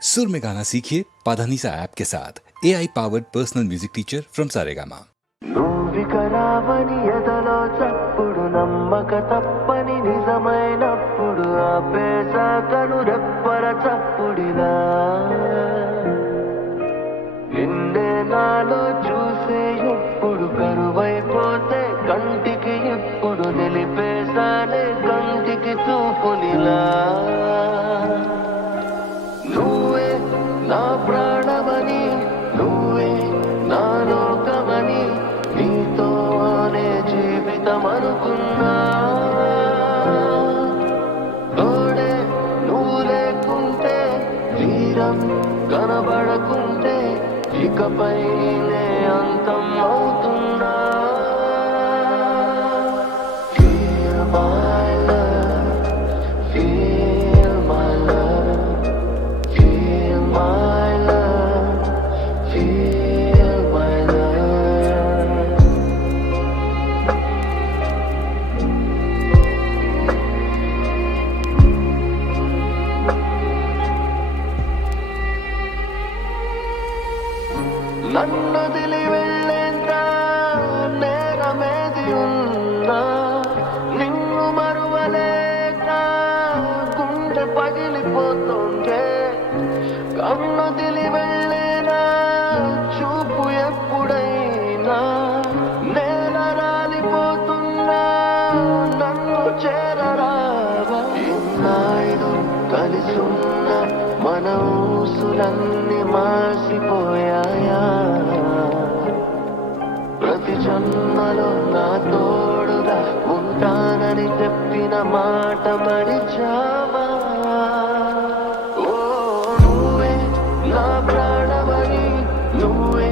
सुर में गाना सीखिए पाधानीसा ऐप के साथ AI powered personal music teacher from Saregama. నువ్వికరావని ఎదలో చప్పుడు నమ్మక తప్పని నిజమైనప్పుడు ఆపేశాకను రెప్పల చప్పుడిలా నిన్నే నాలో చూసే ఎప్పుడు కరువైపోతే కంటికి ఎప్పుడు నిలిపేశానే కంటికి చూపునిలా నువ్వే నా ప్రాణమని నువ్వే నా లోకమని నీతోనే జీవితం అనుకున్నా తోడే నువ్వు లేకుంటే తీరం కనబడకుంటే ఇకపైనే అంతం అవుతున్నా Feel my love, feel my love, feel my love, feel my love. నన్నొదిలి వెళ్ళేంత నేరమేది ఉన్నా నిన్ను మరువలేక గుండె పగిలిపోతుంటే కన్నొదిలి వెళ్ళేనా చూపు ఎప్పుడైనా నేల రాలిపోతున్నా నన్ను చేరరావా ఇన్నాళ్ళు కలిసున్న మన ఊసులన్నీ మాసిపోయాయా ప్రతి జన్మలో నా తోడుగా ఉంటానని చెప్పిన మాట మరిచావా ఓ నువ్వే నా ప్రాణమని నువ్వే